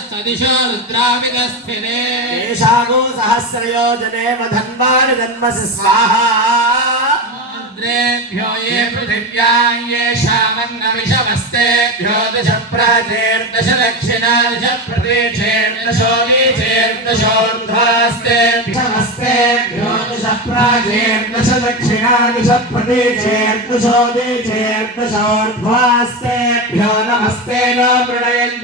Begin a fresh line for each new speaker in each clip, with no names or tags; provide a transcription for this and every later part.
सदिशो
रुद्राविगस्थिरे सहस्रयोजने मधन्वानुगन्मसि स्वाहा।
ये पृथिव्यां दश प्राचेर्दश दक्षिणा दश
प्रदेशेर्दशोर्ध्वेर्दशोर्ध्वास्तेभ्यो दश प्राचेर्दश दक्षिणा दश नमस्ते न प्रणयन्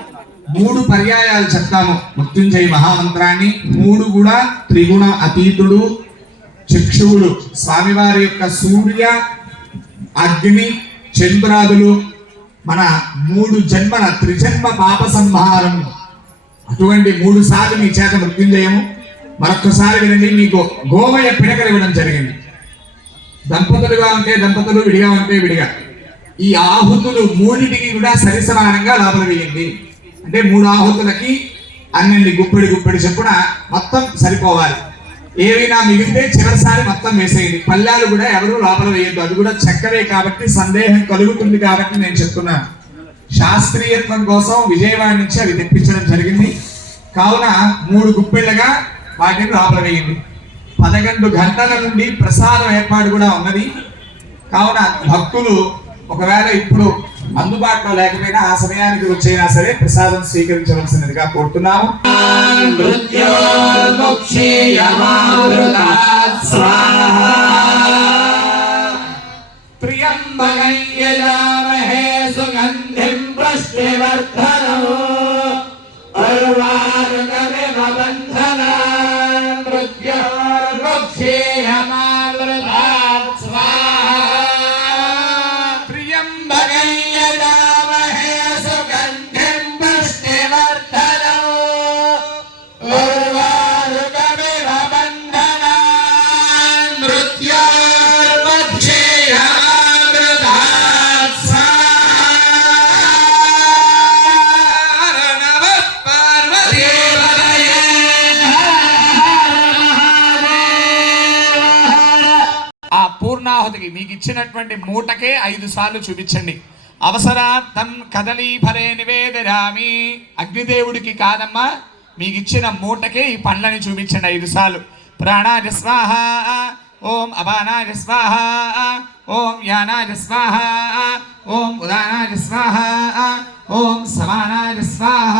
మూడు పర్యాయాలు చెప్తాము. మృత్యుంజయ మహామంత్రాన్ని మూడు కూడా త్రిగుణ అతీతుడు చక్షువుడు. స్వామివారి యొక్క సూర్య అగ్ని చంద్రాదులు మన మూడు జన్మల త్రిజన్మ పాప సంహారం అటువంటి మూడు సార్లు మీ చేత మృత్యుంజయము. మరొక్కసారి వినండి మీకు గోమయ పిడకలు ఇవ్వడం జరిగింది. దంపతులుగా ఉంటే దంపతులు విడిగా ఉంటే విడిగా. ఈ ఆహుతులు మూడింటికి కూడా సరిసమానంగా లోపల వేయండి. అంటే మూడు ఆహుతులకి అన్నెండి గుప్పెడి గుప్పెడి చెప్పున మొత్తం సరిపోవాలి. ఏవైనా మిగిలితే చివరిసారి మొత్తం వేసేయండి. పళ్ళాలు కూడా ఎవరు లోపల వేయద్దు. అది కూడా చక్కవే కాబట్టి సందేహం కలుగుతుంది కాబట్టి నేను చెప్తున్నాను. శాస్త్రీయత్వం కోసం విజయవాడ నుంచి అవి తెప్పించడం జరిగింది. కావున మూడు గుప్పెళ్ళగా వాటిని లోపల వేయండి. పదకొండు గంటల నుండి ప్రసాదం ఏర్పాటు కూడా ఉన్నది. కావున భక్తులు ఒకవేళ ఇప్పుడు అందుబాటులో లేకపోయినా ఆ సమయానికి వచ్చైనా సరే ప్రసాదం స్వీకరించవలసినదిగా కోరుతున్నాము.
ప్రియం సుగంధిం ప్రశ్నివర్ధనో. Bhagavad
Gita. పూర్ణాహుతికి మీకు ఇచ్చినటువంటి మూటకే ఐదు సార్లు చూపించండి. అవసరార్థం కదలీ ఫలే నివేదరామి. అగ్నిదేవుడికి కాదమ్మా మీకు ఇచ్చిన మూటకే ఈ పండ్లని చూపించండి ఐదు సార్లు. ప్రాణాజ స్వాహ ఓం అపానాయ స్వాహ ఓం యానాజ స్వాహ ఓం ఉదానాజ స్వాహ ఓం సమానాజ స్వాహ.